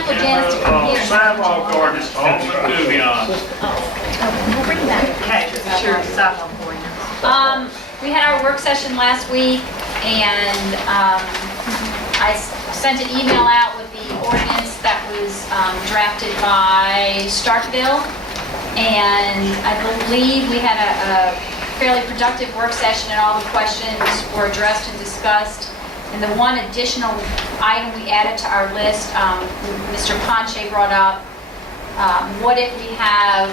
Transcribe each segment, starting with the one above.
time for Janice to come here. Sidewalk ordinance, Alderman Kuvion. We'll bring that. Okay, sure, sidewalk ordinance. We had our work session last week, and I sent an email out with the ordinance that was drafted by Starkville, and I believe we had a fairly productive work session, and all the questions were addressed and discussed. And the one additional item we added to our list, Mr. Ponche brought up, what if we have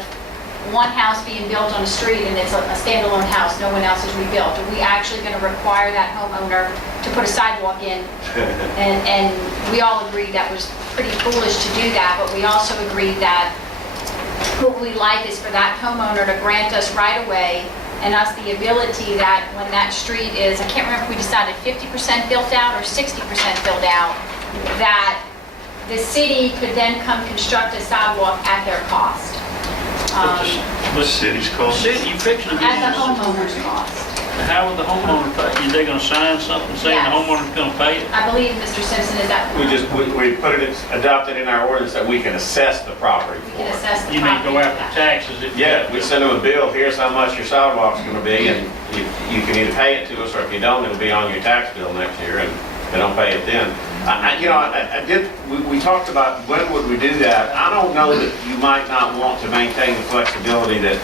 one house being built on a street and it's a standalone house, no one else is rebuilt? Are we actually going to require that homeowner to put a sidewalk in? And we all agreed that was pretty foolish to do that, but we also agreed that what we like is for that homeowner to grant us right away and us the ability that when that street is, I can't remember if we decided 50% built out or 60% built out, that the city could then come construct a sidewalk at their cost. The city's cost. City, you fixing to do At the this. homeowner's cost. How would the homeowner pay? Is they gonna sign something saying the Yes. homeowner's gonna pay it? I believe, Mr. Simpson, is that? We put it, adopted in our ordinance that we can assess the property We for can it. assess the You mean property. go after taxes if? Yeah, we send them a bill, here's how much your sidewalk's gonna be, and you can either pay it to us, or if you don't, it'll be on your tax bill next year, and they don't pay it then. We talked about when would we do that. I don't know that you might not want to maintain the flexibility that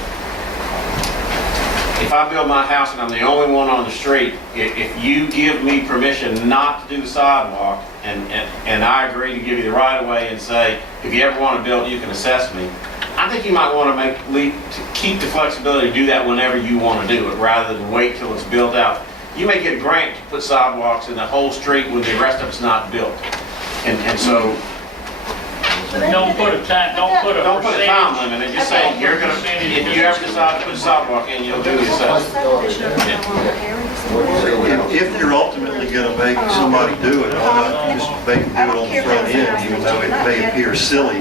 if I build my house and I'm the only one on the street, if you give me permission not to do the sidewalk, and I agree to give you the right of way and say, if you ever want to build, you can assess me, I think you might want to keep the flexibility to do that whenever you want to do it, rather than wait till it's built out. You may get a grant to put sidewalks in the whole street when the rest of it's not built. And so, Don't put a time, don't put a don't put a time percentage. limit, and just say, you're gonna, if you ever decide to put a sidewalk in, you'll do the assessment. If you're ultimately going to make somebody do it, why not just make them do it on the front end, even though it may appear silly?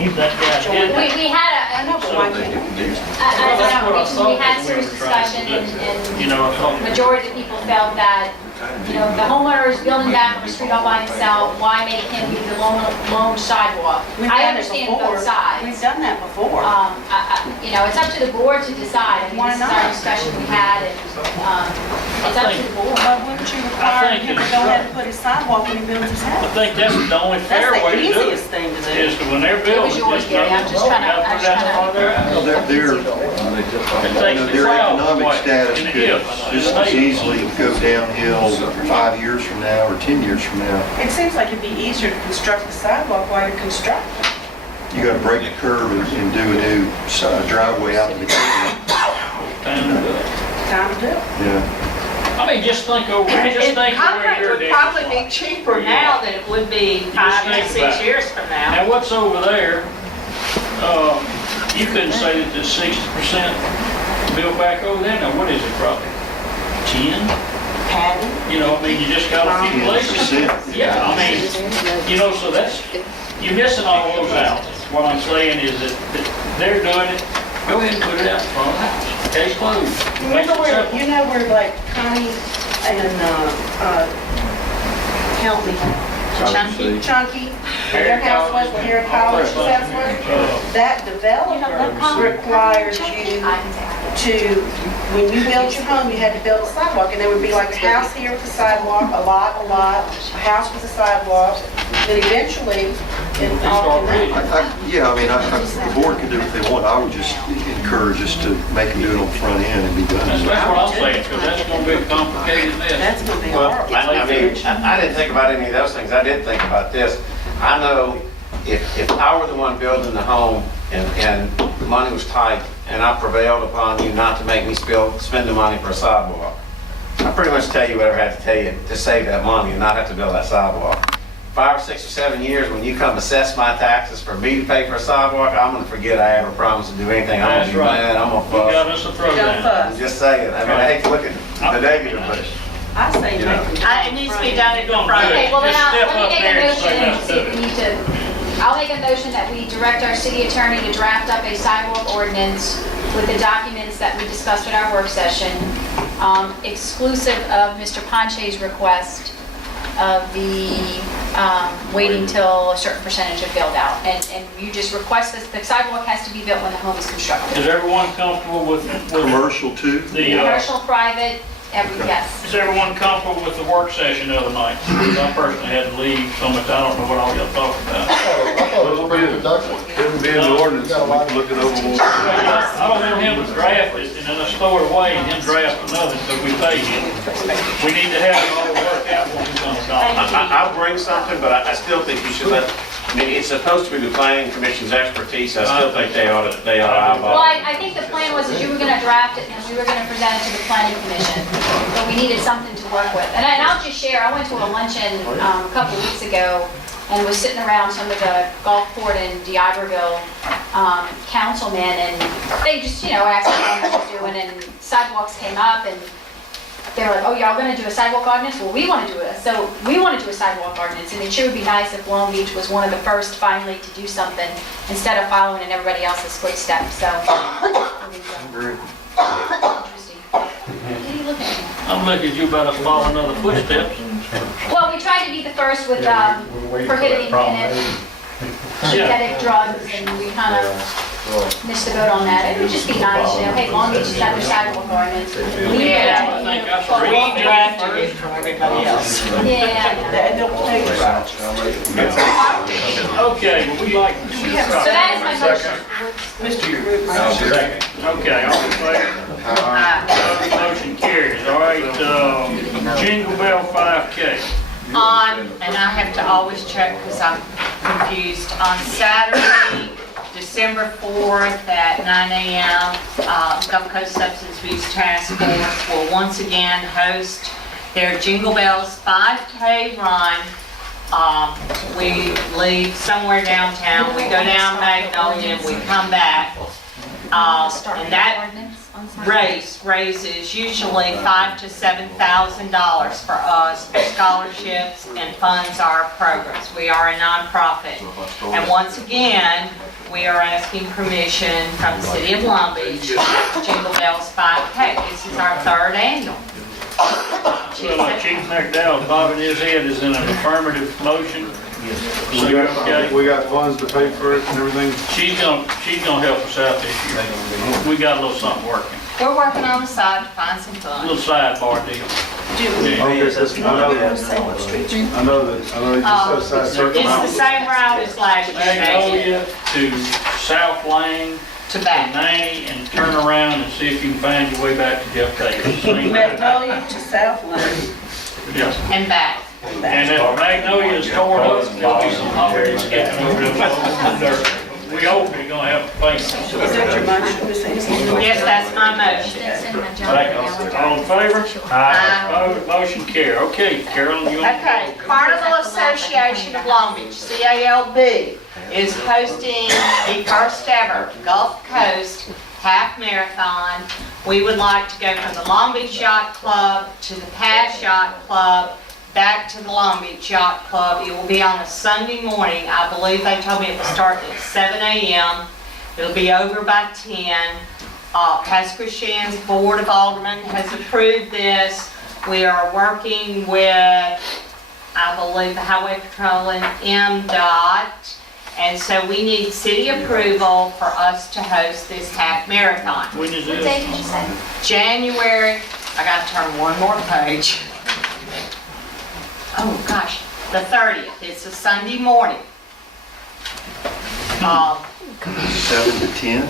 He's that guy. We had we had serious discussion, You and know, I thought. majority of the people felt that, you know, the homeowner is building back on the street all by himself, why make him be the lone sidewalk? I understand both sides. We've done that before. You know, it's up to the board to decide. I mean, Why this is not? our discussion we had, and it's up to the board. But wouldn't you require him to go ahead and put his sidewalk when he builds his I house? think that's the only fair That's way the to do easiest it. thing to do. Is to when they're building, It was yours, just Gary. I'm just trying to- gotta put it out I'm there. It takes the Their crowd economic away. status And could if, just as easily go downhill 5 years from now or 10 years from now. It seems like it'd be easier to construct the sidewalk while you're constructing. You got to break the curb and do a new driveway out to the curb. Time to do it. Time to do it. Yeah. I mean, just think over, just think over Concrete your would probably be cheaper now than it would be 5 think or 6 about it. years from now. Now, what's over there, you couldn't say that there's 60% built back over there. Now, what is it, probably 10? Patty? You know, I mean, you just got a few places. 10%. Yeah, I mean, you know, so that's, you're missing all those out. What I'm saying is that they're doing it, go ahead and put it out in front of the house. Case closed. Makes Remember it where, simple. you know where like Connie and, help me, Chunky, where their house was, where Harry Collins's house was? That developer required you to, when you built your home, you had to build a sidewalk, and there would be like a house here with a sidewalk, a lot, a house with a sidewalk, then eventually, it all connected. Yeah, I mean, the board can do what they want. I would just encourage us to make them do it on the front end and be That's done. what I'm saying, because that's gonna be a complicated mess. That's gonna be Well, horrible. I didn't think about any of those things. I did think about this. I know if I were the one building the home and money was tight and I prevailed upon you not to make me spend the money for a sidewalk, I pretty much tell you whatever I have to tell you to save that money and not have to build that sidewalk. 5 or 6 or 7 years, when you come assess my taxes for me to pay for a sidewalk, I'm gonna forget I ever promised to do anything. I'm gonna That's be right. mad, I'm You gonna got fuss. us a Don't throwdown. fuss. I'm just saying. I mean, I hate to look at the negative, but I say You know. make them. It needs to be done in the front. Okay, well then, Just step let me up make there a and motion say and that. see if we need to, I'll make a motion that we direct our city attorney to draft up a sidewalk ordinance with the documents that we discussed at our work session, exclusive of Mr. Ponche's request of the waiting till a certain percentage of build out. And you just request that the sidewalk has to be built when the home is constructed. Is everyone comfortable with Commercial too? the, Commercial, private, yes. is everyone comfortable with the work session the other night? I personally had to leave so much, I don't know what all y'all talked about. It'll be in the ordinance, so we can look it over. I don't want him to draft it and then us throw it away and him draft another because we paid him. We need to have it all worked out what we're gonna adopt. I'll bring something, but I still think you should let, I mean, it's supposed to be the planning commission's expertise. I still think they ought to eyeball. Well, I think the plan was that you were gonna draft it and we were gonna present it to the planning commission, but we needed something to work with. And I'll just share, I went to a luncheon a couple weeks ago and was sitting around some of the Gulfport and D'Iberville councilmen, and they just, asked me what I was doing, and sidewalks came up, and they were like, oh, y'all gonna do a sidewalk ordinance? Well, we wanna do it. So we wanna do a sidewalk ordinance, and it sure would be nice if Long Beach was one of the first finally to do something instead of following in everybody else's footsteps, so. Agree. Interesting. What are you looking at? I'm looking at you about to follow another footsteps. Well, we tried to be the first with prohibiting synthetic drugs, and we kind of missed the boat on that. It would just be nice, hey, Long Beach has had their sidewalk ordinance. Yeah. I think that's We reasonable. drafted it from everybody else. Yeah. That don't take Okay, well, we like. So that is my motion. Okay, all in favor? Motion carries, all right, Jingle Bell 5K. And I have to always check because I'm confused, on Saturday, December 4th at 9 a.m., Gulf Coast Substance Abuse Task Force will once again host their Jingle Bells 5K run. We leave somewhere downtown, we go down Magnolia, and we come back. And that race raises usually $5,000 to $7,000 for us for scholarships and funds our programs. We are a nonprofit. And once again, we are asking permission from the city of Long Beach, Jingle Bells 5K. This is our third annual. Well, Chief McDowell bobbing his head is in an affirmative motion. So, okay, We got funds to pay for it and everything. she's gonna help us out this year. We got a little something working, We're working on the side to find some a fun. little sidebar deal. Okay, I know that you set aside certain It's the amounts. same route as last year, Magnolia to South Lane, to to back. 90, and turn around and see if you can find your way back to Jeff Davis. Same route. Magnolia to South Lane. Yes. And back. And if Magnolia is torn up, there'll be some hoppers skipping over the dirt. We hope we're gonna have a place. Is that your motion, Ms. Easley? Yes, that's my motion. All in favor? Aye. Opposed? Motion carried. Okay, Carolyn, you want? Okay, Carnival Association of Long Beach, CALB, is hosting the first ever Gulf Coast Half Marathon. We would like to go from the Long Beach Yacht Club to the Pass Yacht Club, back to the Long Beach Yacht Club. It will be on a Sunday morning. I believe they told me it will start at 7 a.m. It'll be over by 10. Pastor Shan's Board of Aldermen has approved this. We are working with, I believe, the Highway Patrol and MDOT. And so we need city approval for us to host this half marathon. When is What this? day did you say? January, I gotta turn one more page. Oh, gosh, the 30th, it's a Sunday morning. 7 to 10,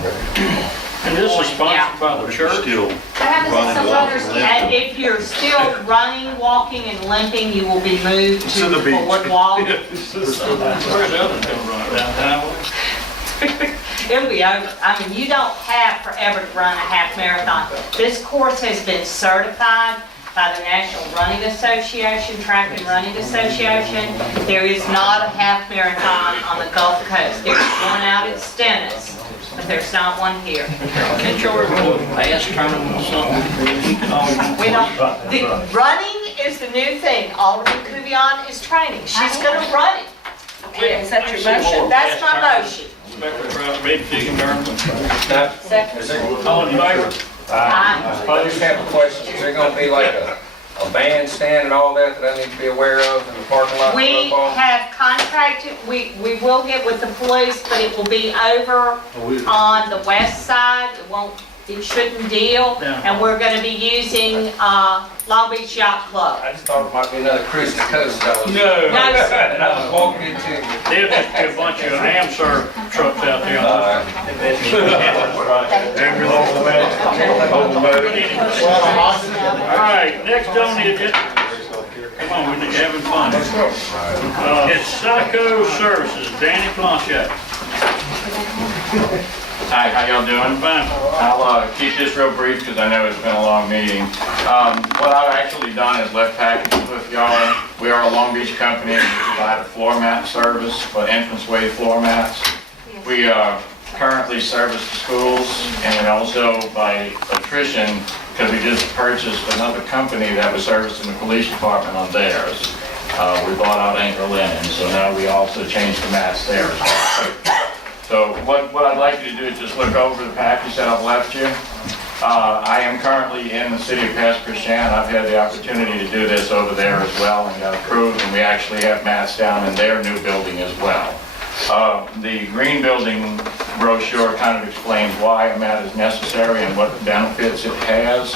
And this is sponsored by the church? still What happens if some others, And if you're still running, walking, and limping, you will be moved to To the the beach. forward wall. Where's the other two running down highway? It'll be over. I mean, you don't have forever to run a half marathon. This course has been certified by the National Running Association, Track and Running Association. There is not a half marathon on the Gulf Coast. There's one out at Stennis, but there's not one here. Can't you order a fast tournament or something? We don't, running is the new thing. Alderman Kuvion is training. She's gonna run it. Is that your motion? That's my motion. Spectre Trout, Red Pig, Tournament. Second. All in favor? Aye. I just have a question, is there gonna be like a a bandstand and all that I need to be aware of in the parking lot for We football? have contracted, we will get with the police, but it will be over on the west side. It shouldn't deal, and we're gonna be using, Long Beach Yacht Club. I just thought it might be another Chris Coast I was. No. No, sir. And I was walking into. There'll just be a bunch of AmSer trucks out there. All right, next on the agenda. Come on, we're having fun. Psycho Services, Danny Planchette. Hi, how y'all doing? Fine. I'll keep this real brief because I know it's been a long meeting. What I've actually done is left packages with y'all. We are a Long Beach company. We provide a floor mat service for entranceway floor mats. We currently service the schools and also by attrition, because we just purchased another company that was servicing the police department on theirs. We bought out Anchor Linen, so now we also changed the mats there as well. So what I'd like you to do is just look over the package that I've left you. I am currently in the city of Pass Christian. I've had the opportunity to do this over there as well and got approved, and we actually have mats down in their new building as well. The green building brochure kind of explains why a mat is necessary and what benefits it has.